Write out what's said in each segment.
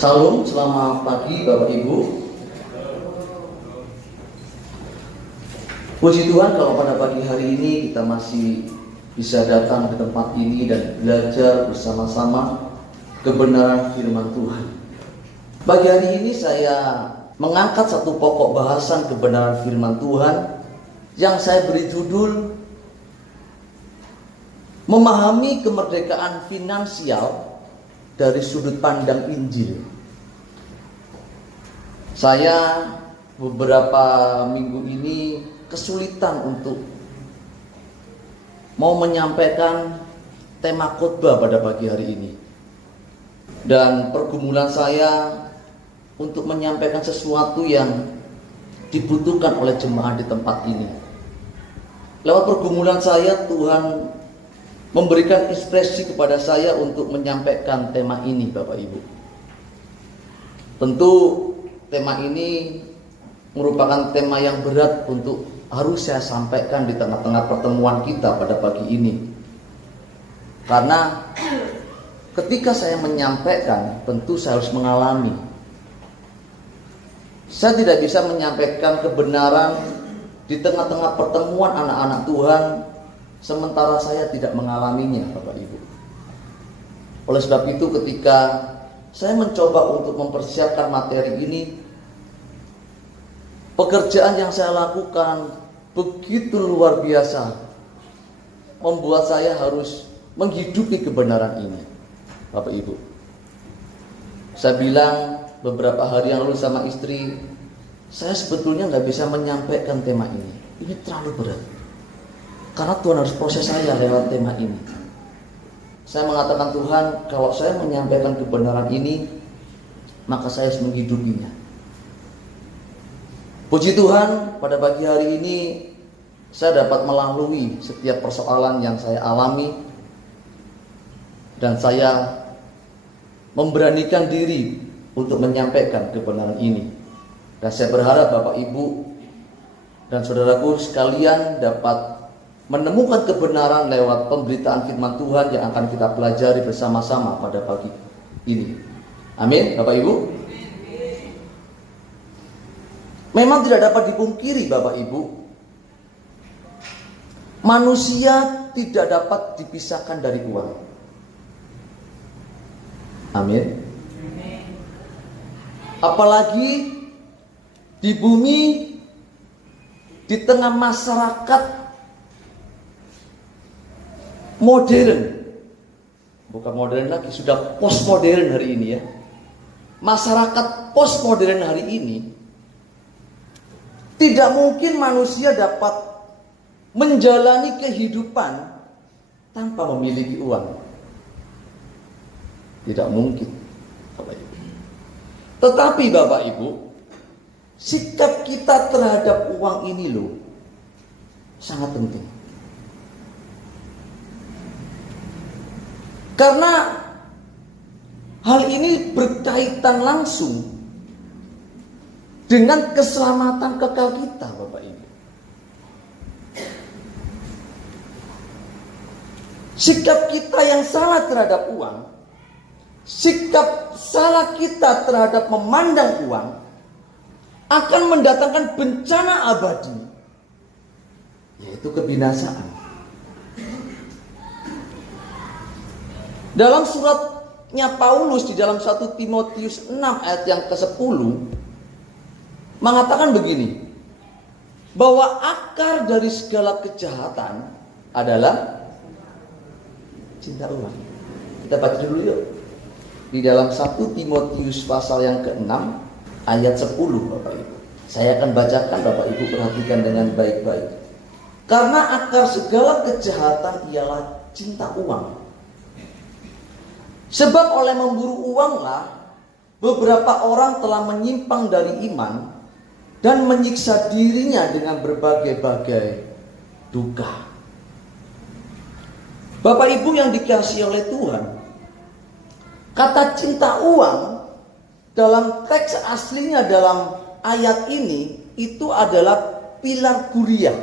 Salam, selamat pagi Bapak Ibu. Puji Tuhan kalau pada pagi hari ini kita masih bisa datang ke tempat ini dan belajar bersama-sama kebenaran firman Tuhan. Pagi hari ini saya mengangkat satu pokok bahasan kebenaran firman Tuhan yang saya beri judul Memahami Kemerdekaan Finansial dari Sudut Pandang Injil. Saya beberapa minggu ini kesulitan untuk mau menyampaikan tema khotbah pada pagi hari ini. Dan pergumulan saya untuk menyampaikan sesuatu yang dibutuhkan oleh jemaat di tempat ini. Lewat pergumulan saya, Tuhan memberikan inspirasi kepada saya untuk menyampaikan tema ini, Bapak Ibu. Tentu tema ini merupakan tema yang berat untuk harus saya sampaikan di tengah-tengah pertemuan kita pada pagi ini. Karena ketika saya menyampaikan, tentu saya harus mengalami. Saya tidak bisa menyampaikan kebenaran di tengah-tengah pertemuan anak-anak Tuhan sementara saya tidak mengalaminya, Bapak Ibu. Oleh sebab itu ketika saya mencoba untuk mempersiapkan materi ini, pekerjaan yang saya lakukan begitu luar biasa, membuat saya harus menghidupi kebenaran ini, Bapak Ibu. Saya bilang beberapa hari yang lalu sama istri, saya sebetulnya nggak bisa menyampaikan tema ini. Ini terlalu berat. Karena Tuhan harus proses saya lewat tema ini. Saya mengatakan, Tuhan, kalau saya menyampaikan kebenaran ini, maka saya harus menghidupinya. Puji Tuhan, pada pagi hari ini saya dapat melalui setiap persoalan yang saya alami, dan saya memberanikan diri untuk menyampaikan kebenaran ini. Dan saya berharap Bapak Ibu dan saudaraku sekalian dapat menemukan kebenaran lewat pemberitaan firman Tuhan yang akan kita pelajari bersama-sama pada pagi ini. Amin, Bapak Ibu. Memang tidak dapat dipungkiri, Bapak Ibu, manusia tidak dapat dipisahkan dari uang. Amin. Apalagi di bumi, di tengah masyarakat modern, bukan modern lagi, sudah postmodern hari ini ya. Masyarakat postmodern hari ini, tidak mungkin manusia dapat menjalani kehidupan tanpa memiliki uang. Tidak mungkin, Bapak Ibu. Tetapi Bapak Ibu, sikap kita terhadap uang ini loh sangat penting. Karena hal ini berkaitan langsung dengan keselamatan kekal kita, Bapak Ibu. Sikap kita yang salah terhadap uang, sikap salah kita terhadap memandang uang akan mendatangkan bencana abadi, yaitu kebinasaan. Dalam suratnya Paulus di dalam 1 Timotius 6 ayat yang ke-10 mengatakan begini, bahwa akar dari segala kejahatan adalah cinta uang. Kita baca dulu yuk. Di dalam 1 Timotius pasal yang ke-6 ayat 10, Bapak Ibu. Saya akan bacakan, Bapak Ibu perhatikan dengan baik-baik. Karena akar segala kejahatan ialah cinta uang. Sebab oleh memburu uanglah beberapa orang telah menyimpang dari iman dan menyiksa dirinya dengan berbagai-bagai duka. Bapak Ibu yang dikasihi oleh Tuhan, kata cinta uang dalam teks aslinya dalam ayat ini itu adalah pilar kuliah.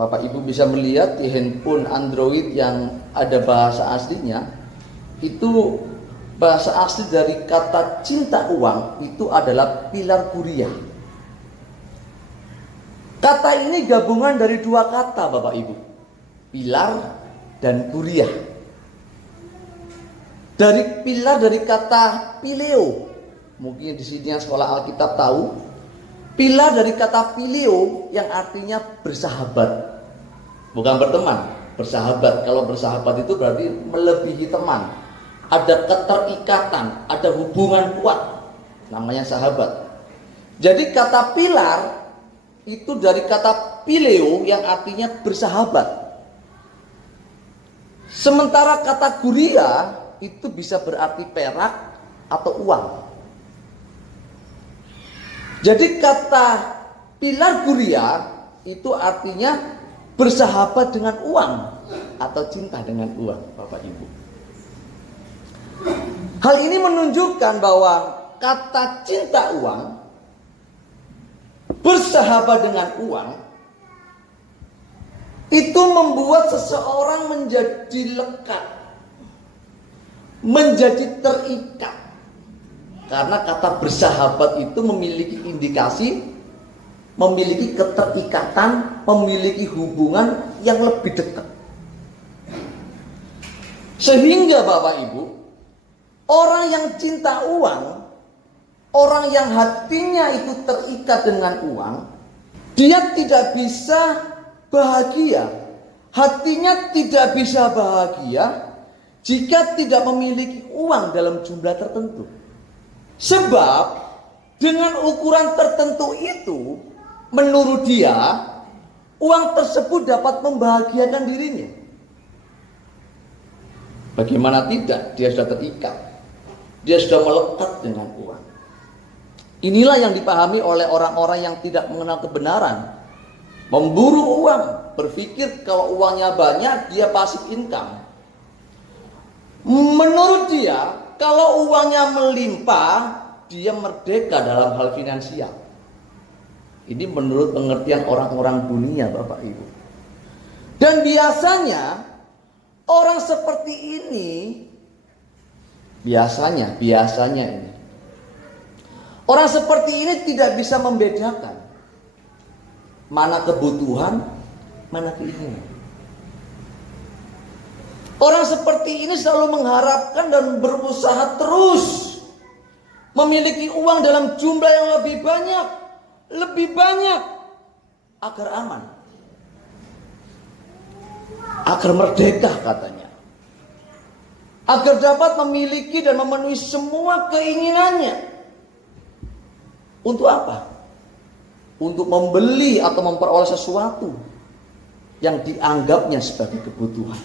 Bapak Ibu bisa melihat di handphone Android yang ada bahasa aslinya, itu Bahasa asli dari kata cinta uang itu adalah pilar kuria. Kata ini gabungan dari dua kata Bapak Ibu, pilar dan kuria. Dari pilar dari kata pileo, mungkin di sini yang sekolah Alkitab tahu, pilar dari kata pileo yang artinya bersahabat, bukan berteman, bersahabat. Kalau bersahabat itu berarti melebihi teman, ada keterikatan, ada hubungan kuat, namanya sahabat. Jadi kata pilar itu dari kata pileo yang artinya bersahabat. Sementara kata kuria itu bisa berarti perak atau uang. Jadi kata pilar kuria itu artinya bersahabat dengan uang atau cinta dengan uang, Bapak Ibu. Hal ini menunjukkan bahwa kata cinta uang, bersahabat dengan uang, itu membuat seseorang menjadi lekat, menjadi terikat. Karena kata bersahabat itu memiliki indikasi, memiliki keterikatan, memiliki hubungan yang lebih dekat. Sehingga Bapak Ibu, orang yang cinta uang, orang yang hatinya itu terikat dengan uang, dia tidak bisa bahagia. Hatinya tidak bisa bahagia jika tidak memiliki uang dalam jumlah tertentu. Sebab dengan ukuran tertentu itu, menurut dia, uang tersebut dapat membahagiakan dirinya. Bagaimana tidak? Dia sudah terikat. Dia sudah melekat dengan uang. Inilah yang dipahami oleh orang-orang yang tidak mengenal kebenaran. Memburu uang, berpikir kalau uangnya banyak, dia passive income. Menurut dia, kalau uangnya melimpah, dia merdeka dalam hal finansial. Ini menurut pengertian orang-orang dunia, Bapak Ibu. Dan biasanya, orang seperti ini, biasanya ini, orang seperti ini tidak bisa membedakan mana kebutuhan, mana keinginan. Orang seperti ini selalu mengharapkan dan berusaha terus memiliki uang dalam jumlah yang lebih banyak agar aman, agar merdeka katanya, agar dapat memiliki dan memenuhi semua keinginannya. Untuk apa? Untuk membeli atau memperoleh sesuatu yang dianggapnya sebagai kebutuhan.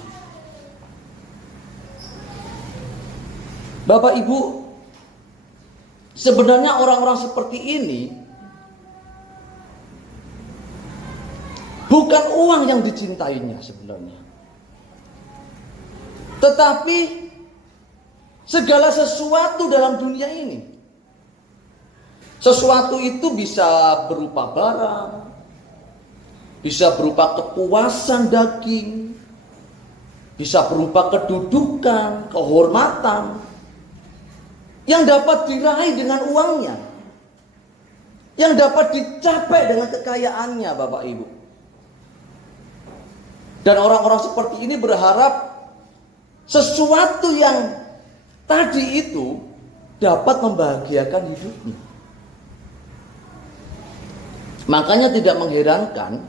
Bapak Ibu, sebenarnya orang-orang seperti ini bukan uang yang dicintainya sebenarnya, tetapi segala sesuatu dalam dunia ini. Sesuatu itu bisa berupa barang, bisa berupa kepuasan daging, bisa berupa kedudukan, kehormatan yang dapat diraih dengan uangnya, yang dapat dicapai dengan kekayaannya, Bapak Ibu. Dan orang-orang seperti ini berharap sesuatu yang tadi itu dapat membahagiakan hidupnya. Makanya tidak mengherankan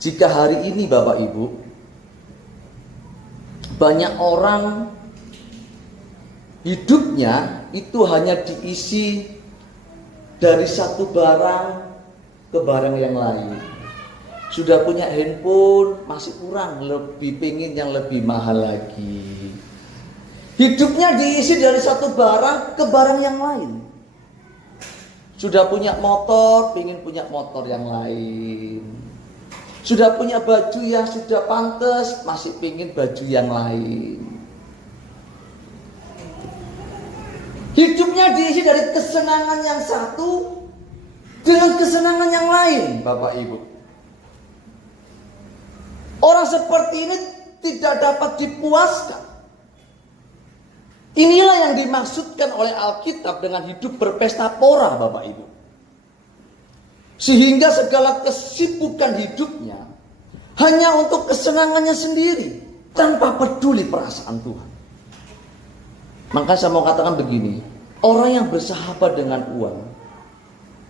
jika hari ini Bapak Ibu, banyak orang hidupnya itu hanya diisi dari satu barang ke barang yang lain. Sudah punya handphone, masih kurang, lebih pengen yang lebih mahal lagi. Hidupnya diisi dari satu barang ke barang yang lain. Sudah punya motor, pengen punya motor yang lain. Sudah punya baju yang sudah pantas, masih pengen baju yang lain. Hidupnya diisi dari kesenangan yang satu dengan kesenangan yang lain, Bapak Ibu. Orang seperti ini tidak dapat dipuaskan. Inilah yang dimaksudkan oleh Alkitab dengan hidup berpesta pora, Bapak Ibu. Sehingga segala kesibukan hidupnya hanya untuk kesenangannya sendiri, tanpa peduli perasaan Tuhan. Maka saya mau katakan begini, orang yang bersahabat dengan uang,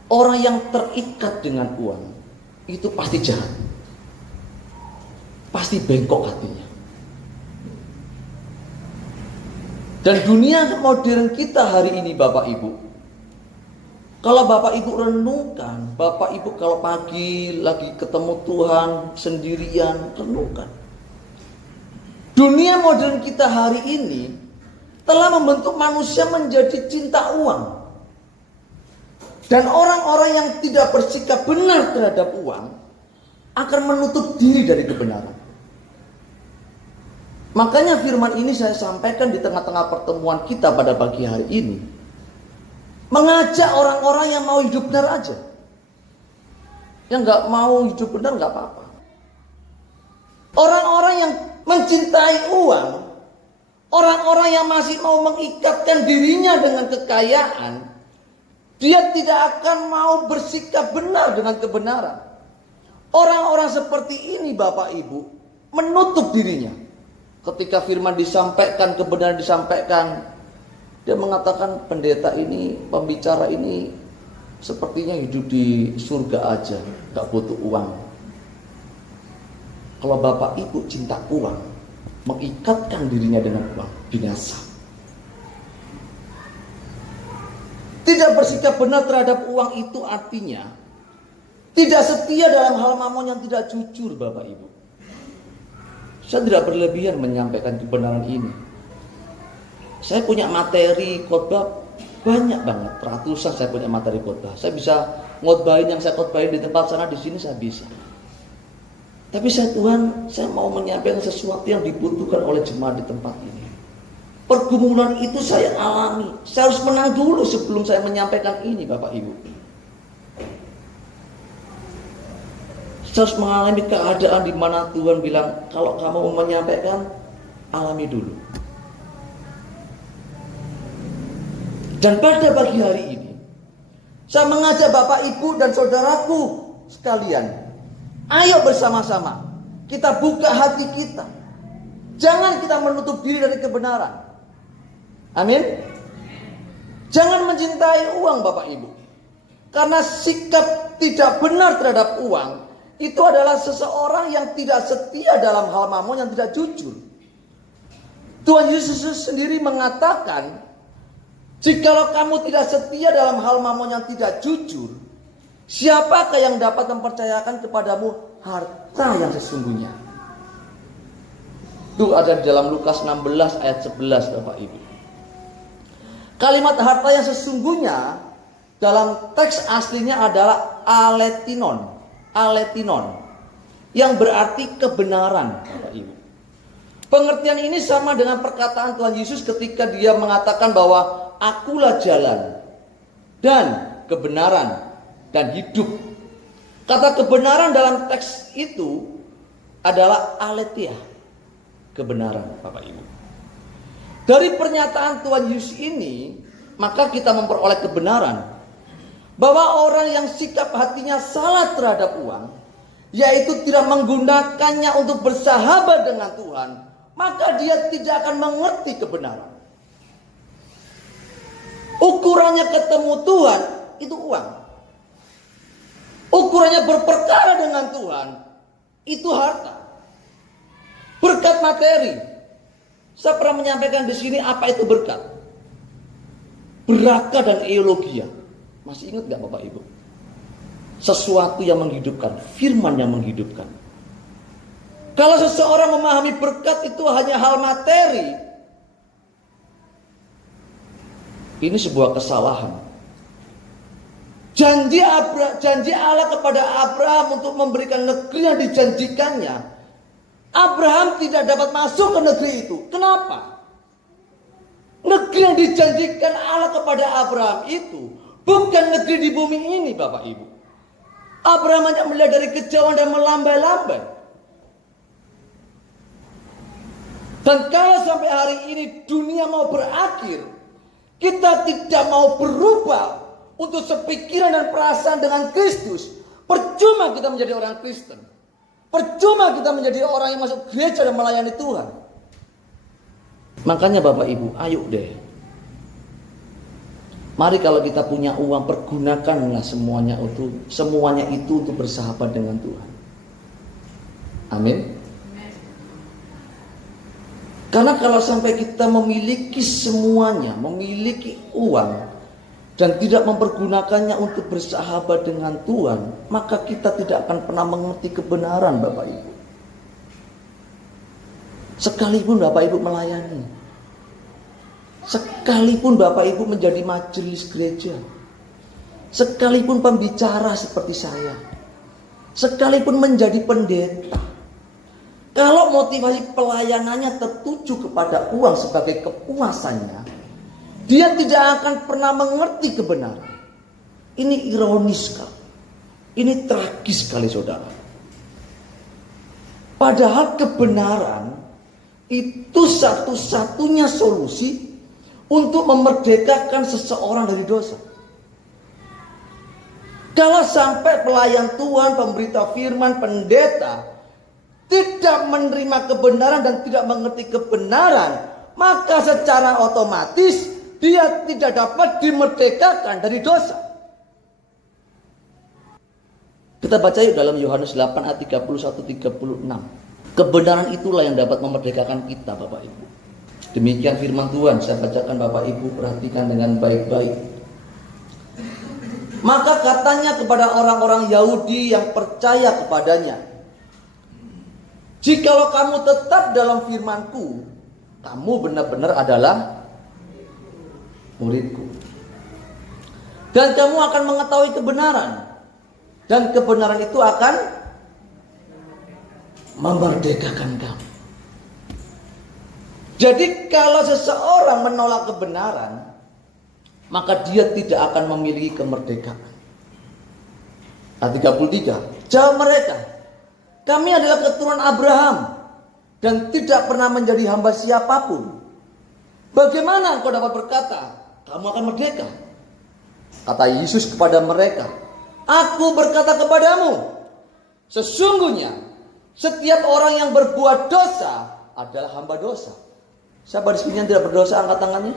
orang yang terikat dengan uang, itu pasti jahat. Pasti bengkok hatinya. Dan dunia modern kita hari ini, Bapak Ibu, kalau Bapak Ibu renungkan, Bapak Ibu kalau pagi lagi ketemu Tuhan sendirian, renungkan. Dunia modern kita hari ini telah membentuk manusia menjadi cinta uang. Dan orang-orang yang tidak bersikap benar terhadap uang akan menutup diri dari kebenaran. Makanya firman ini saya sampaikan di tengah-tengah pertemuan kita pada pagi hari ini. Mengajak orang-orang yang mau hidup benar aja. Yang gak mau hidup benar gak apa-apa. Orang-orang yang mencintai uang, orang-orang yang masih mau mengikatkan dirinya dengan kekayaan, dia tidak akan mau bersikap benar dengan kebenaran. Orang-orang seperti ini, Bapak Ibu, menutup dirinya. Ketika firman disampaikan, kebenaran disampaikan, dia mengatakan pendeta ini, pembicara ini sepertinya hidup di surga aja, gak butuh uang. Kalau Bapak Ibu cinta uang, mengikatkan dirinya dengan uang, binasa. Tidak bersikap benar terhadap uang itu artinya tidak setia dalam hal mamon yang tidak jujur, Bapak Ibu. Saya tidak berlebihan menyampaikan kebenaran ini. Saya punya materi khotbah banyak banget, ratusan saya punya materi khotbah. Saya bisa ngotbahin yang saya khotbahin di tempat sana, di sini saya bisa. Tapi Tuhan, saya mau menyampaikan sesuatu yang dibutuhkan oleh jemaat di tempat ini. Pergumulan itu saya alami. Saya harus menang dulu sebelum saya menyampaikan ini, Bapak Ibu. Saya harus mengalami keadaan di mana Tuhan bilang, kalau kamu mau menyampaikan, alami dulu. Dan pada pagi hari ini, saya mengajak Bapak Ibu dan saudaraku sekalian, ayo bersama-sama kita buka hati kita. Jangan kita menutup diri dari kebenaran. Amin. Jangan mencintai uang, Bapak Ibu. Karena sikap tidak benar terhadap uang itu adalah seseorang yang tidak setia dalam hal mamon, yang tidak jujur. Tuhan Yesus sendiri mengatakan, jikalau kamu tidak setia dalam hal mamon yang tidak jujur, siapakah yang dapat mempercayakan kepadamu harta yang sesungguhnya? Itu ada di dalam Lukas 16 ayat 11, Bapak Ibu. Kalimat harta yang sesungguhnya dalam teks aslinya adalah aletinon, yang berarti kebenaran, Bapak Ibu. Pengertian ini sama dengan perkataan Tuhan Yesus ketika dia mengatakan bahwa akulah jalan dan kebenaran dan hidup. Kata kebenaran dalam teks itu adalah aletheia, kebenaran, Bapak Ibu. Dari pernyataan Tuhan Yesus ini, maka kita memperoleh kebenaran bahwa orang yang sikap hatinya salah terhadap uang, yaitu tidak menggunakannya untuk bersahabat dengan Tuhan, maka dia tidak akan mengerti kebenaran. Ukurannya ketemu Tuhan itu uang. Ukurannya berperkara dengan Tuhan itu harta. Berkat materi. Saya pernah menyampaikan di sini apa itu berkat. Beraka dan eulogia. Masih ingat gak Bapak Ibu? Sesuatu yang menghidupkan, firman yang menghidupkan. Kalau seseorang memahami berkat itu hanya hal materi, ini sebuah kesalahan. Janji Allah kepada Abraham untuk memberikan negeri yang dijanjikannya, Abraham tidak dapat masuk ke negeri itu. Kenapa? Negeri yang dijanjikan Allah kepada Abraham itu bukan negeri di bumi ini, Bapak Ibu. Abraham hanya melihat dari kejauhan dan melambai-lambai. Dan kalau sampai hari ini dunia mau berakhir, kita tidak mau berubah untuk sepikiran dan perasaan dengan Kristus, percuma kita menjadi orang Kristen. Percuma kita menjadi orang yang masuk gereja dan melayani Tuhan. Makanya Bapak Ibu, ayo deh. Mari kalau kita punya uang, pergunakanlah semuanya itu untuk bersahabat dengan Tuhan. Amin. Karena kalau sampai kita memiliki semuanya, memiliki uang, dan tidak mempergunakannya untuk bersahabat dengan Tuhan, maka kita tidak akan pernah mengerti kebenaran Bapak Ibu. Sekalipun Bapak Ibu melayani, sekalipun Bapak Ibu menjadi majelis gereja, sekalipun pembicara seperti saya, sekalipun menjadi pendeta, kalau motivasi pelayanannya tertuju kepada uang sebagai kepuasannya, dia tidak akan pernah mengerti kebenaran. Ini ironis sekali. Ini tragis sekali saudara. Padahal kebenaran itu satu-satunya solusi untuk memerdekakan seseorang dari dosa. Kalau sampai pelayan Tuhan, pemberita firman, pendeta tidak menerima kebenaran dan tidak mengerti kebenaran, maka secara otomatis dia tidak dapat dimerdekakan dari dosa. Kita baca yuk dalam Yohanes 8 ayat 31-36. Kebenaran itulah yang dapat memerdekakan kita Bapak Ibu. Demikian firman Tuhan, saya bacakan Bapak Ibu, perhatikan dengan baik-baik. Maka katanya kepada orang-orang Yahudi yang percaya kepadanya, jikalau kamu tetap dalam firman-Ku, kamu benar-benar adalah murid-Ku. Dan kamu akan mengetahui kebenaran. Dan kebenaran itu akan memerdekakan kamu. Jadi kalau seseorang menolak kebenaran, maka dia tidak akan memiliki kemerdekaan. Ayat 33. Jawab mereka, kami adalah keturunan Abraham dan tidak pernah menjadi hamba siapapun. Bagaimana engkau dapat berkata, kamu akan merdeka? Kata Yesus kepada mereka, aku berkata kepadamu, sesungguhnya setiap orang yang berbuat dosa adalah hamba dosa. Siapa di sini yang tidak berdosa, angkat tangannya.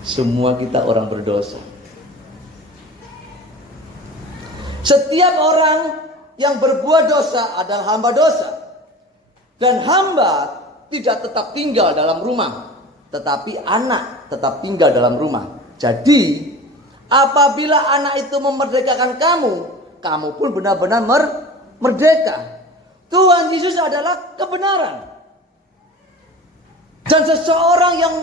Semua kita orang berdosa. Setiap orang yang berbuat dosa adalah hamba dosa. Dan hamba tidak tetap tinggal dalam rumah, tetapi anak tetap tinggal dalam rumah. Jadi apabila anak itu memerdekakan kamu, kamu pun benar-benar merdeka. Tuhan Yesus adalah kebenaran. Dan seseorang yang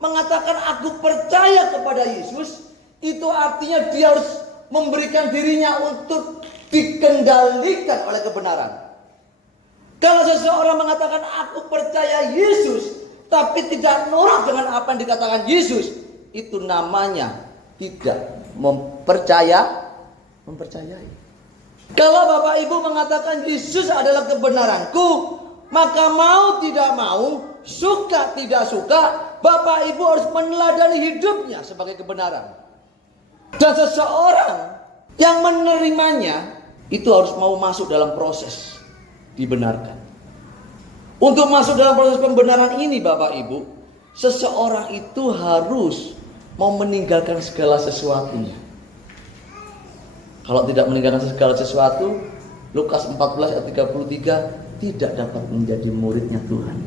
mengatakan aku percaya kepada Yesus, itu artinya dia harus memberikan dirinya untuk dikendalikan oleh kebenaran. Kalau seseorang mengatakan aku percaya Yesus, tapi tidak nurut dengan apa yang dikatakan Yesus, itu namanya tidak mempercayai. Kalau Bapak Ibu mengatakan Yesus adalah kebenaranku, maka mau tidak mau, suka tidak suka, Bapak Ibu harus meneladani hidupnya sebagai kebenaran. Dan seseorang yang menerimanya itu harus mau masuk dalam proses dibenarkan. Untuk masuk dalam proses pembenaran ini Bapak Ibu, seseorang itu harus mau meninggalkan segala sesuatunya. Kalau tidak meninggalkan segala sesuatu, Lukas 14 ayat 33, tidak dapat menjadi muridnya Tuhan.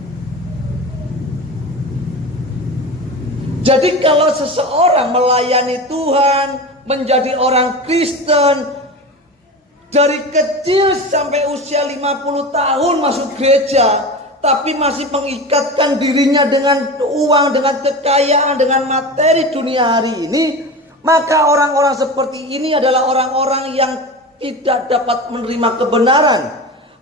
Jadi kalau seseorang melayani Tuhan, menjadi orang Kristen, dari kecil sampai usia 50 tahun masuk gereja, tapi masih mengikatkan dirinya dengan uang, dengan kekayaan, dengan materi dunia hari ini, maka orang-orang seperti ini adalah orang-orang yang tidak dapat menerima kebenaran.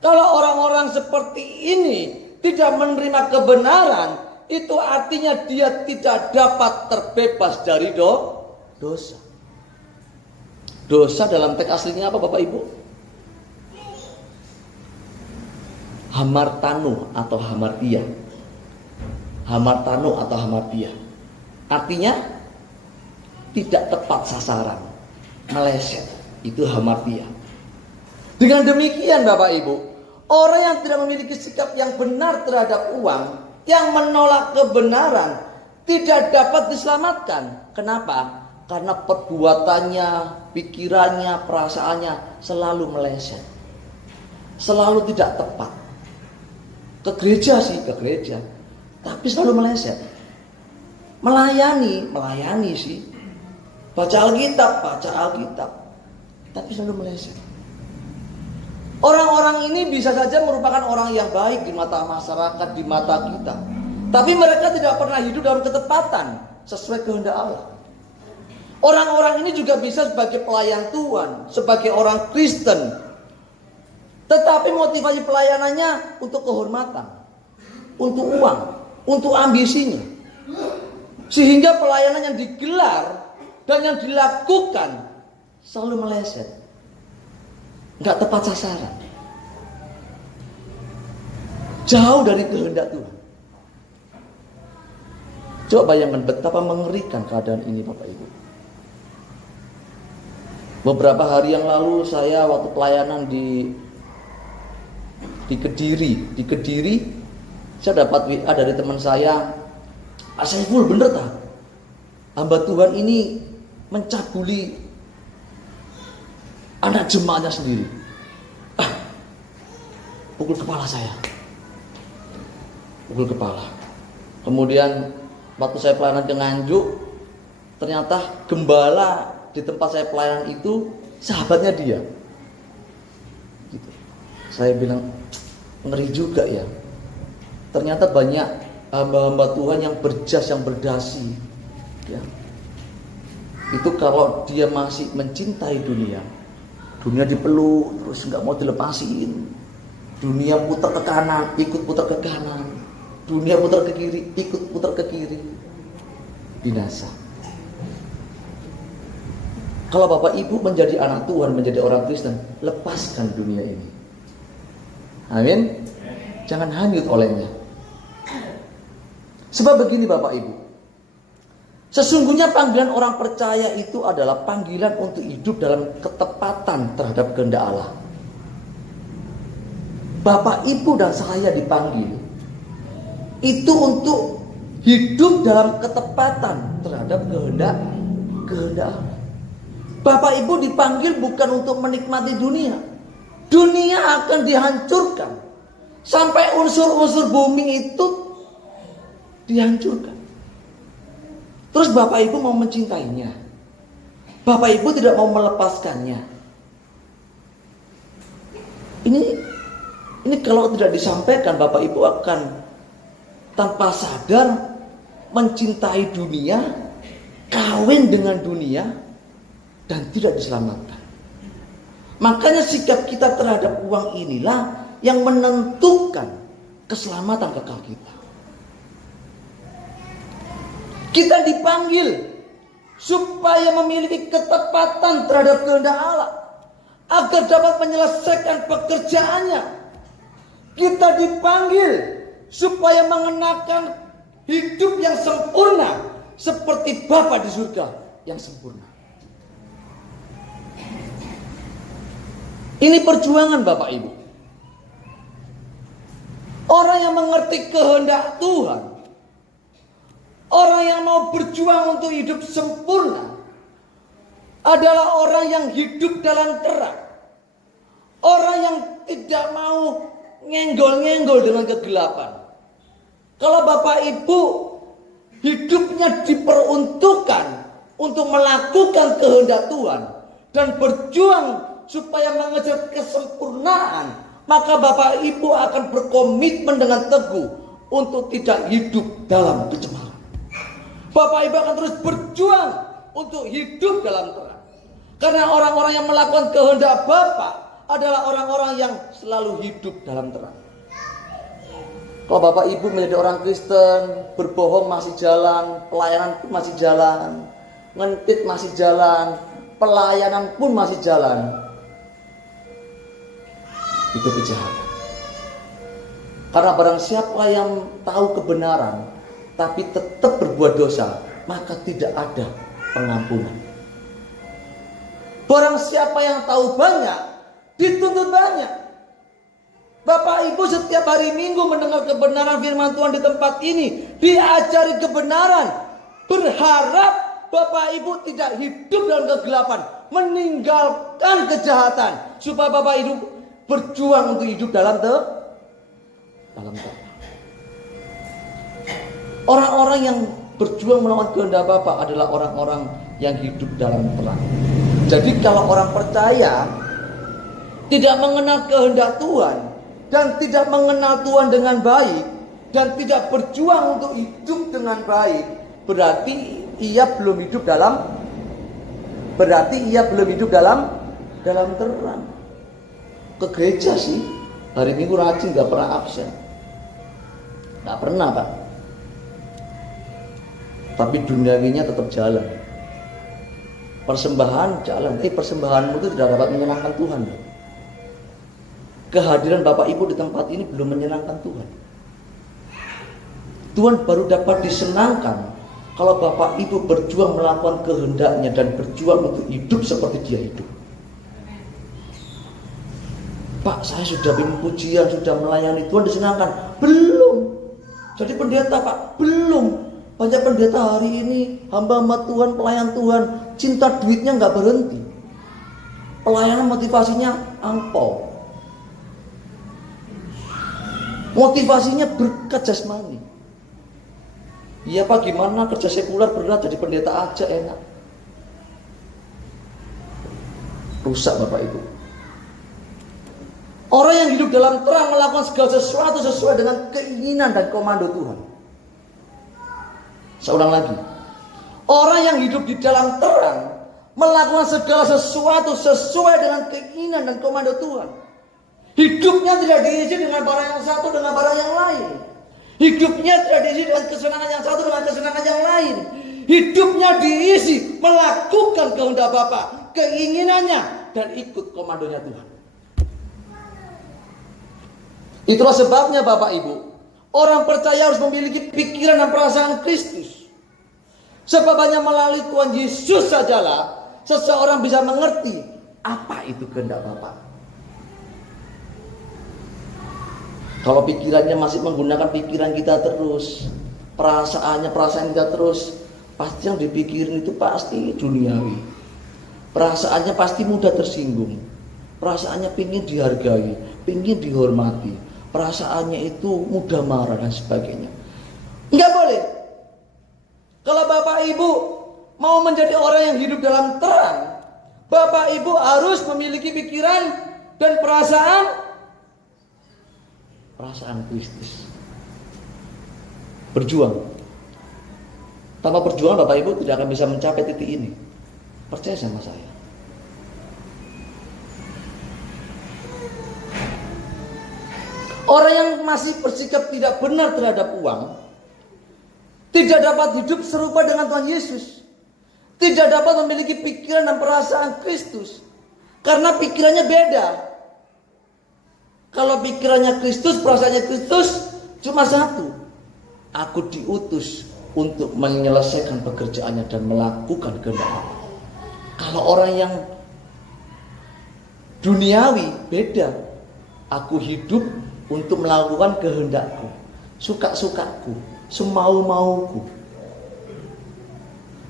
Kalau orang-orang seperti ini tidak menerima kebenaran, itu artinya dia tidak dapat terbebas dari dosa. Dosa dalam teks aslinya apa Bapak Ibu? hamartano atau hamartia. Hamartano atau hamartia. Artinya tidak tepat sasaran, meleset. Itu hamartia. Dengan demikian Bapak Ibu, orang yang tidak memiliki sikap yang benar terhadap uang, yang menolak kebenaran, tidak dapat diselamatkan. Kenapa? Karena perbuatannya, pikirannya, perasaannya selalu meleset. Selalu tidak tepat. Ke gereja sih, ke gereja. Tapi selalu meleset. Melayani sih. Baca Alkitab. Tapi selalu meleset. Orang-orang ini bisa saja merupakan orang yang baik di mata masyarakat, di mata kita. Tapi mereka tidak pernah hidup dalam ketepatan sesuai kehendak Allah. Orang-orang ini juga bisa sebagai pelayan Tuhan, sebagai orang Kristen. Tetapi motivasi pelayanannya untuk kehormatan, untuk uang, untuk ambisinya. Sehingga pelayanan yang digelar dan yang dilakukan selalu meleset. Enggak tepat sasaran. Jauh dari kehendak Tuhan. Coba bayangkan betapa mengerikan keadaan ini Bapak Ibu. Beberapa hari yang lalu saya waktu pelayanan di Kediri, saya dapat WA dari teman saya, Pak Saiful, bener tak? Hamba Tuhan ini mencabuli anak jemaatnya sendiri. Pukul kepala saya. Pukul kepala. Kemudian waktu saya pelayanan ke Nganjuk, ternyata gembala di tempat saya pelayanan itu sahabatnya dia. Gitu. Saya bilang, ngeri juga ya. Ternyata banyak hamba-hamba Tuhan yang berjas, yang berdasi. Ya. Itu kalau dia masih mencintai dunia dipeluk terus nggak mau dilepasin. Dunia putar ke kanan, ikut putar ke kanan. Dunia putar ke kiri, ikut putar ke kiri. Binasa. Kalau Bapak Ibu menjadi anak Tuhan, menjadi orang Kristen, lepaskan dunia ini. Amin. Jangan hanyut olehnya. Sebab begini Bapak Ibu, sesungguhnya panggilan orang percaya itu adalah panggilan untuk hidup dalam ketepatan terhadap kehendak Allah. Bapak Ibu dan saya dipanggil itu untuk hidup dalam ketepatan terhadap kehendak Allah. Bapak Ibu dipanggil bukan untuk menikmati dunia. Dunia akan dihancurkan. Sampai unsur-unsur bumi itu dihancurkan. Terus Bapak Ibu mau mencintainya. Bapak Ibu tidak mau melepaskannya. Ini kalau tidak disampaikan, Bapak Ibu akan tanpa sadar mencintai dunia, kawin dengan dunia, dan tidak diselamatkan. Makanya sikap kita terhadap uang inilah yang menentukan keselamatan kekal kita. Kita dipanggil supaya memiliki ketepatan terhadap kehendak Allah, agar dapat menyelesaikan pekerjaannya. Kita dipanggil supaya mengenakan hidup yang sempurna seperti Bapa di surga yang sempurna. Ini perjuangan Bapak Ibu. Orang yang mengerti kehendak Tuhan, orang yang mau berjuang untuk hidup sempurna, adalah orang yang hidup dalam terang. Orang yang tidak mau nyenggol-nyenggol dengan kegelapan. Kalau Bapak Ibu hidupnya diperuntukkan untuk melakukan kehendak Tuhan dan berjuang supaya mengejar kesempurnaan, maka Bapak Ibu akan berkomitmen dengan teguh untuk tidak hidup dalam kecemaran. Bapak Ibu akan terus berjuang untuk hidup dalam terang. Karena orang-orang yang melakukan kehendak Bapa adalah orang-orang yang selalu hidup dalam terang. Kalau Bapak Ibu menjadi orang Kristen, berbohong masih jalan, pelayanan pun masih jalan, ngentit masih jalan, pelayanan pun masih jalan, itu kejahatan. Karena barang siapa yang tahu kebenaran tapi tetap berbuat dosa, maka tidak ada pengampunan. Barang siapa yang tahu banyak, dituntut banyak. Bapak Ibu setiap hari Minggu mendengar kebenaran firman Tuhan di tempat ini, diajari kebenaran, berharap Bapak Ibu tidak hidup dalam kegelapan, meninggalkan kejahatan, supaya Bapak Ibu berjuang untuk hidup dalam terang. Orang-orang yang berjuang melawan kehendak Bapa adalah orang-orang yang hidup dalam terang. Jadi kalau orang percaya tidak mengenal kehendak Tuhan dan tidak mengenal Tuhan dengan baik dan tidak berjuang untuk hidup dengan baik, berarti ia belum hidup dalam terang. Ke gereja sih hari Minggu rajin, gak pernah absen. Gak pernah, Pak. Tapi duniawinya tetap jalan. Persembahan jalan. Persembahanmu itu tidak dapat menyenangkan Tuhan. Kehadiran Bapak Ibu di tempat ini belum menyenangkan Tuhan. Tuhan baru dapat disenangkan kalau Bapak Ibu berjuang melakukan kehendaknya dan berjuang untuk hidup seperti Dia hidup. Pak, saya sudah bimbing pujian, sudah melayani Tuhan, disenangkan? Belum. Jadi pendeta, Pak, belum. Banyak pendeta hari ini, hamba-hamba Tuhan, pelayan Tuhan, cinta duitnya nggak berhenti. Pelayanan motivasinya angpau. Motivasinya berkat jasmani. Iya Pak, gimana kerja sekuler berat, jadi pendeta aja enak. Rusak Bapak Ibu. Orang yang hidup dalam terang melakukan segala sesuatu sesuai dengan keinginan dan komando Tuhan. Saya ulang lagi. Orang yang hidup di dalam terang melakukan segala sesuatu sesuai dengan keinginan dan komando Tuhan. Hidupnya tidak diisi dengan barang yang satu dengan barang yang lain. Hidupnya tidak diisi dengan kesenangan yang satu dengan kesenangan yang lain. Hidupnya diisi melakukan kehendak Bapa, keinginannya, dan ikut komandonya Tuhan. Itulah sebabnya Bapak Ibu, orang percaya harus memiliki pikiran dan perasaan Kristus. Sebab hanya melalui Tuhan Yesus sajalah seseorang bisa mengerti apa itu kehendak Bapa. Kalau pikirannya masih menggunakan pikiran kita terus, perasaan kita terus, pasti yang dipikirin itu pasti duniawi. Perasaannya pasti mudah tersinggung. Perasaannya pingin dihargai, pingin dihormati. Perasaannya itu mudah marah dan sebagainya. Enggak boleh. Kalau Bapak Ibu mau menjadi orang yang hidup dalam terang, Bapak Ibu harus memiliki pikiran dan perasaan Kristus. Berjuang. Tanpa perjuangan Bapak Ibu tidak akan bisa mencapai titik ini. Percaya sama saya. Orang yang masih bersikap tidak benar terhadap uang tidak dapat hidup serupa dengan Tuhan Yesus. Tidak dapat memiliki pikiran dan perasaan Kristus. Karena pikirannya beda. Kalau pikirannya Kristus, perasaannya Kristus, cuma satu. Aku diutus untuk menyelesaikan pekerjaannya dan melakukan kehendak Allah. Kalau orang yang duniawi, beda. Aku hidup untuk melakukan kehendakku, suka-sukaku, semau-mauku.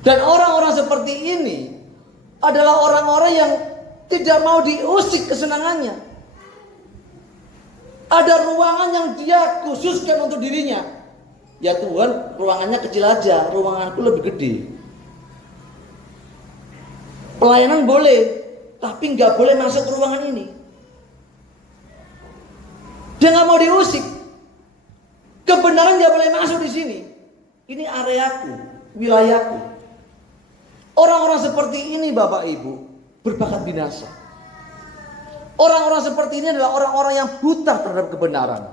Dan orang-orang seperti ini adalah orang-orang yang tidak mau diusik kesenangannya. Ada ruangan yang dia khususkan untuk dirinya. Ya Tuhan, ruangannya kecil aja, ruanganku lebih gede. Pelayanan boleh, tapi nggak boleh masuk ke ruangan ini. Dia nggak mau diusik. Kebenaran nggak boleh masuk di sini. Ini areaku, wilayahku. Orang-orang seperti ini Bapak Ibu berbakat binasa. Orang-orang seperti ini adalah orang-orang yang buta terhadap kebenaran.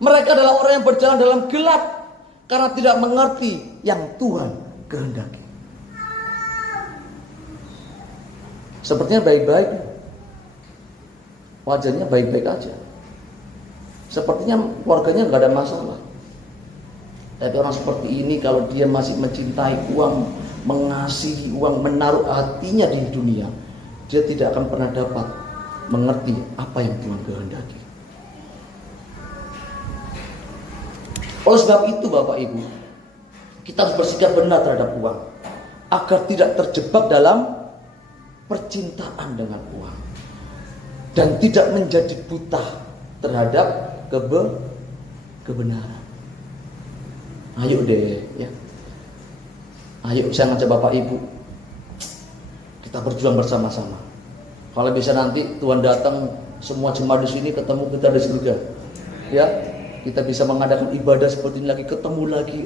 Mereka adalah orang yang berjalan dalam gelap karena tidak mengerti yang Tuhan kehendaki. Sepertinya baik-baik, wajahnya baik-baik aja. sepertinya keluarganya nggak ada masalah. Tapi orang seperti ini kalau dia masih mencintai uang, mengasihi uang, menaruh hatinya di dunia, dia tidak akan pernah dapat mengerti apa yang Tuhan kehendaki. Oleh sebab itu Bapak Ibu, kita harus bersikap benar terhadap uang, agar tidak terjebak dalam percintaan dengan uang, dan tidak menjadi buta terhadap kebenaran. Ayo deh ya. Ayo saya ngajak Bapak Ibu, kita berjuang bersama-sama. Kalau bisa nanti Tuhan datang, semua jemaat di sini ketemu kita di surga. Ya, kita bisa mengadakan ibadah seperti ini lagi, ketemu lagi.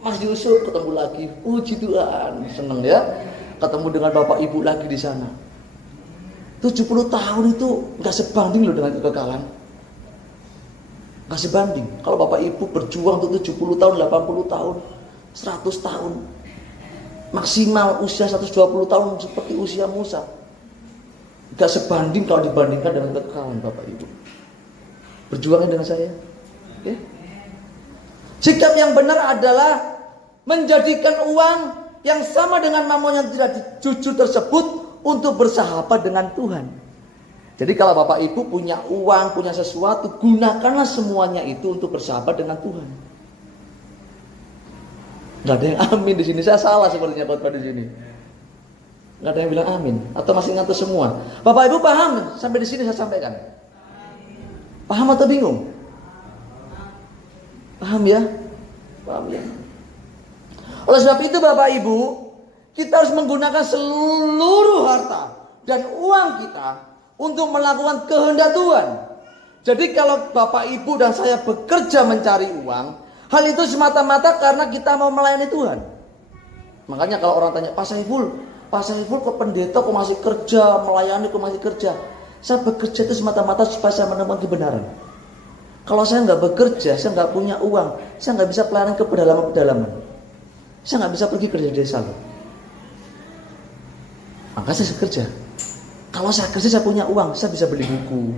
Mas Yusuf ketemu lagi. Puji Tuhan, senang ya. Ketemu dengan Bapak Ibu lagi di sana. 70 tahun itu nggak sebanding loh dengan kekekalan. Nggak sebanding. Kalau Bapak Ibu berjuang untuk 70 tahun, 80 tahun, 100 tahun, maksimal usia 120 tahun seperti usia Musa, nggak sebanding kalau dibandingkan dengan kekekalan Bapak Ibu. Berjuangnya dengan saya. Okay? Sikap yang benar adalah menjadikan uang yang sama dengan mamon yang tidak jujur tersebut untuk bersahabat dengan Tuhan. Jadi kalau Bapak Ibu punya uang, punya sesuatu, gunakanlah semuanya itu untuk bersahabat dengan Tuhan. Gak ada yang amin di sini. Saya salah sepertinya Bapak di sini. Gak ada yang bilang amin. Atau masih ngantuk semua. Bapak Ibu paham sampai di sini saya sampaikan? Paham atau bingung? Paham ya? Paham ya? Oleh sebab itu Bapak Ibu, kita harus menggunakan seluruh harta dan uang kita untuk melakukan kehendak Tuhan. Jadi kalau Bapak Ibu dan saya bekerja mencari uang, hal itu semata-mata karena kita mau melayani Tuhan. Makanya kalau orang tanya, Pak Saiful kok pendeta kok masih kerja, melayani kok masih kerja? Saya bekerja itu semata-mata supaya saya menemukan kebenaran. Kalau saya nggak bekerja, saya nggak punya uang, saya nggak bisa pelayanan ke pedalaman-pedalaman. Saya nggak bisa pergi kerja di desa loh. Maka saya kerja. Kalau saya kerja saya punya uang, saya bisa beli buku,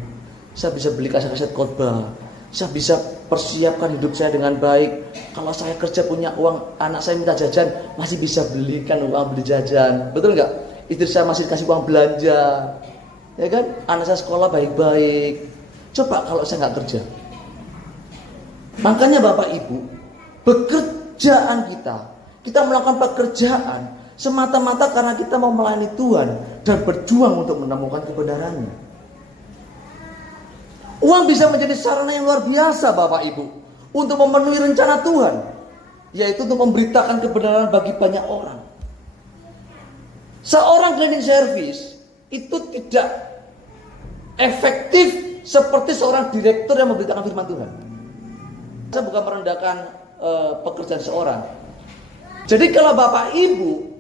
saya bisa beli kaset-kaset khotbah, saya bisa persiapkan hidup saya dengan baik. Kalau saya kerja punya uang, anak saya minta jajan, masih bisa belikan uang beli jajan. Betul nggak? Istri saya masih kasih uang belanja, ya kan? Anak saya sekolah baik-baik. Coba kalau saya nggak kerja. Makanya Bapak Ibu, pekerjaan kita melakukan pekerjaan semata-mata karena kita mau melayani Tuhan dan berjuang untuk menemukan kebenarannya. Uang bisa menjadi sarana yang luar biasa Bapak Ibu untuk memenuhi rencana Tuhan, yaitu untuk memberitakan kebenaran bagi banyak orang. Seorang cleaning service itu tidak efektif seperti seorang direktur yang memberitakan firman Tuhan. Saya bukan merendahkan pekerjaan seorang. Jadi kalau Bapak Ibu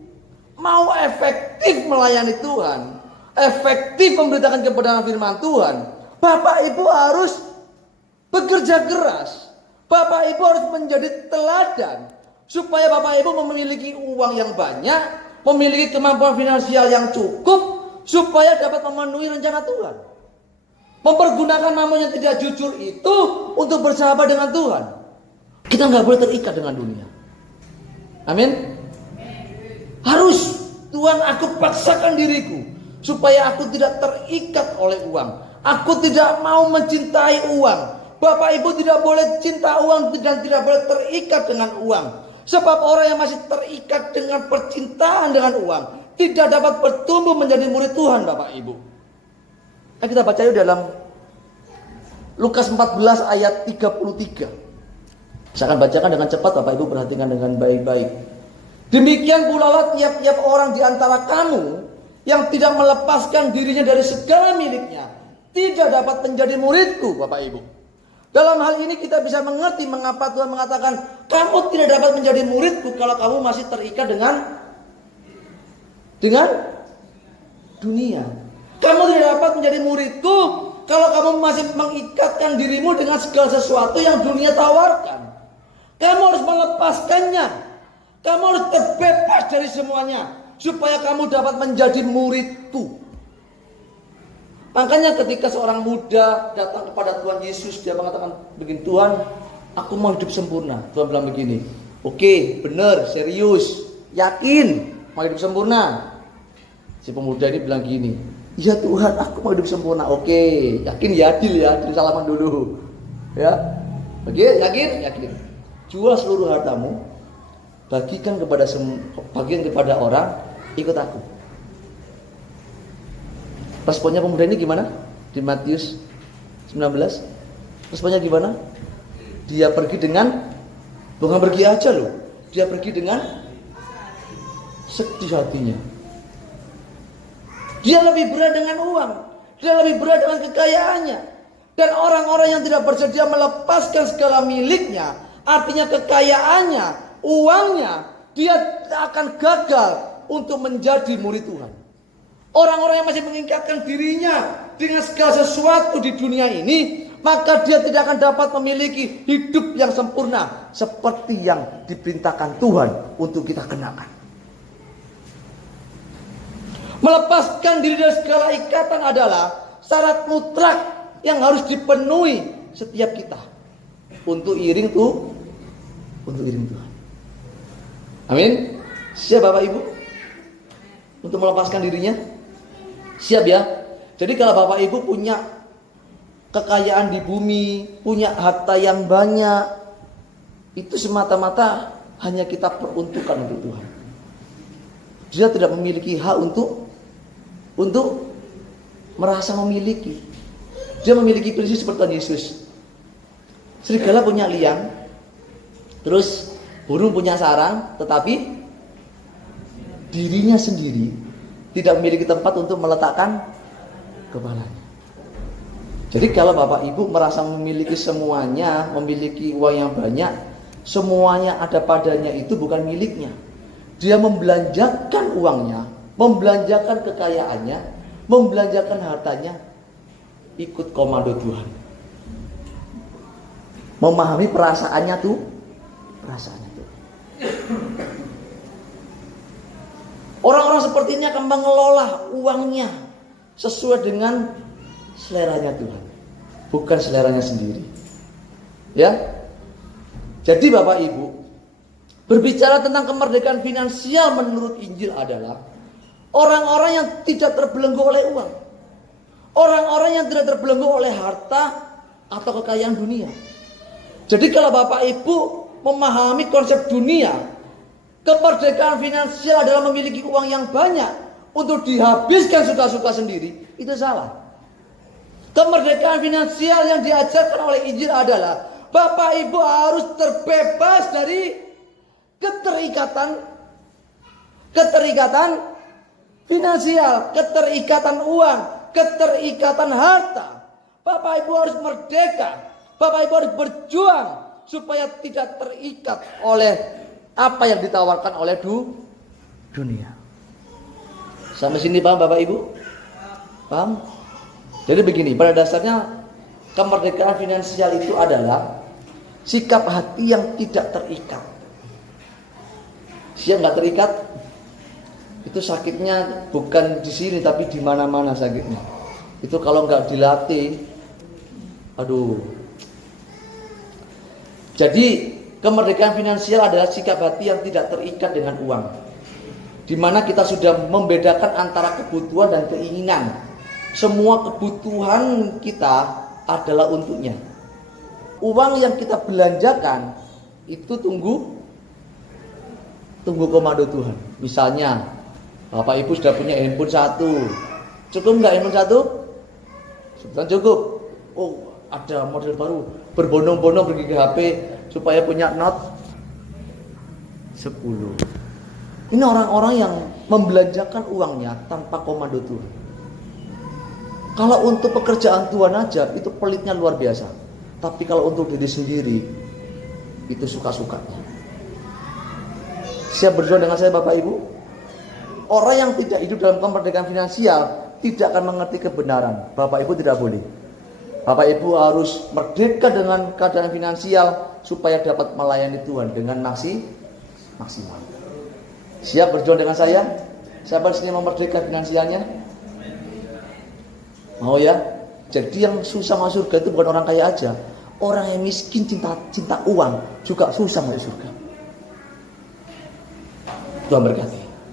mau efektif melayani Tuhan, efektif memberitakan kebenaran firman Tuhan, Bapak Ibu harus bekerja keras. Bapak Ibu harus menjadi teladan supaya Bapak Ibu memiliki uang yang banyak, memiliki kemampuan finansial yang cukup supaya dapat memenuhi rencana Tuhan. Mempergunakan mamon yang tidak jujur itu untuk bersahabat dengan Tuhan. Kita nggak boleh terikat dengan dunia. Amin. Harus Tuhan, aku paksakan diriku supaya aku tidak terikat oleh uang. Aku tidak mau mencintai uang. Bapak Ibu tidak boleh cinta uang dan tidak boleh terikat dengan uang. Sebab orang yang masih terikat dengan percintaan dengan uang tidak dapat bertumbuh menjadi murid Tuhan Bapak Ibu. Nah, kita baca yuk dalam Lukas 14 ayat 33. Saya akan bacakan dengan cepat, Bapak Ibu perhatikan dengan baik-baik. Demikian pula tiap-tiap orang di antara kamu yang tidak melepaskan dirinya dari segala miliknya tidak dapat menjadi muridku, Bapak Ibu. Dalam hal ini kita bisa mengerti mengapa Tuhan mengatakan kamu tidak dapat menjadi muridku kalau kamu masih terikat dengan dunia. Kamu tidak dapat menjadi muridku kalau kamu masih mengikatkan dirimu dengan segala sesuatu yang dunia tawarkan. Kamu harus melepaskannya. Kamu harus terbebas dari semuanya supaya kamu dapat menjadi muridku. Makanya ketika seorang muda datang kepada Tuhan Yesus, dia mengatakan begini, Tuhan, aku mau hidup sempurna. Tuhan bilang begini, oke, benar, serius, yakin mau hidup sempurna. Si pemuda ini bilang gini, ya Tuhan, aku mau hidup sempurna. Oke, yakin ya, adil salaman dulu. Ya, oke, yakin. Jual seluruh hartamu, bagikan kepada orang, ikut aku. Responnya pemuda ini gimana? Di Matius 19. Responnya gimana? Dia pergi dengan, bukan pergi aja loh, dia pergi dengan sedih hatinya. Dia lebih berat dengan uang, dia lebih berat dengan kekayaannya. Dan orang-orang yang tidak bersedia melepaskan segala miliknya, artinya kekayaannya, uangnya, dia akan gagal untuk menjadi murid Tuhan. Orang-orang yang masih mengingkatkan dirinya dengan segala sesuatu di dunia ini, maka dia tidak akan dapat memiliki hidup yang sempurna seperti yang diperintahkan Tuhan untuk kita kenakan. Melepaskan diri dari segala ikatan adalah syarat mutlak yang harus dipenuhi setiap kita untuk iring Tuhan. Amin. Siap Bapak Ibu untuk melepaskan dirinya? Siap ya. Jadi kalau Bapak Ibu punya kekayaan di bumi, punya harta yang banyak, itu semata-mata hanya kita peruntukkan untuk Tuhan. Dia tidak memiliki hak untuk merasa memiliki. Dia memiliki prinsip seperti Tuhan Yesus. Serigala punya liang, terus burung punya sarang, tetapi dirinya sendiri tidak memiliki tempat untuk meletakkan kepalanya. Jadi kalau Bapak Ibu merasa memiliki semuanya, memiliki uang yang banyak, semuanya ada padanya, itu bukan miliknya. Dia membelanjakan uangnya, membelanjakan kekayaannya, membelanjakan hartanya, ikut komando Tuhan. Memahami perasaannya tuh. Orang-orang seperti ini akan mengelola uangnya sesuai dengan seleranya Tuhan, bukan seleranya sendiri. Ya. Jadi Bapak Ibu, berbicara tentang kemerdekaan finansial menurut Injil adalah orang-orang yang tidak terbelenggu oleh uang. Orang-orang yang tidak terbelenggu oleh harta atau kekayaan dunia. Jadi kalau Bapak Ibu memahami konsep dunia, kemerdekaan finansial adalah memiliki uang yang banyak untuk dihabiskan suka-suka sendiri, itu salah. Kemerdekaan finansial yang diajarkan oleh Injil adalah Bapak Ibu harus terbebas dari keterikatan finansial, keterikatan uang, keterikatan harta. Bapak Ibu harus merdeka. Bapak Ibu harus berjuang supaya tidak terikat oleh apa yang ditawarkan oleh dunia. Sampai sini paham Bapak Ibu? Paham? Jadi begini, pada dasarnya kemerdekaan finansial itu adalah sikap hati yang tidak terikat. Siap nggak terikat? Itu sakitnya bukan di sini tapi di mana-mana sakitnya. Itu kalau nggak dilatih, aduh. Jadi kemerdekaan finansial adalah sikap hati yang tidak terikat dengan uang, di mana kita sudah membedakan antara kebutuhan dan keinginan. Semua kebutuhan kita adalah untuknya. Uang yang kita belanjakan itu tunggu komando Tuhan. Misalnya Bapak Ibu sudah punya handphone 1, cukup nggak handphone 1? Sudah cukup. Oh, ada model baru, berbondong-bondong pergi ke HP supaya punya Note 10. Ini orang-orang yang membelanjakan uangnya tanpa komando Tuhan. Kalau untuk pekerjaan Tuhan aja itu pelitnya luar biasa. Tapi kalau untuk diri sendiri itu suka-sukanya. Siap berjuang dengan saya Bapak Ibu? Orang yang tidak hidup dalam kemerdekaan finansial tidak akan mengerti kebenaran. Bapak Ibu tidak boleh. Bapak Ibu harus merdeka dengan keadaan finansial supaya dapat melayani Tuhan dengan maksimal. Siap berjuang dengan saya? Siapa di sini mau merdeka finansialnya? Mau ya? Jadi yang susah masuk surga itu bukan orang kaya aja. Orang yang miskin cinta uang juga susah masuk surga. Tuhan berkati.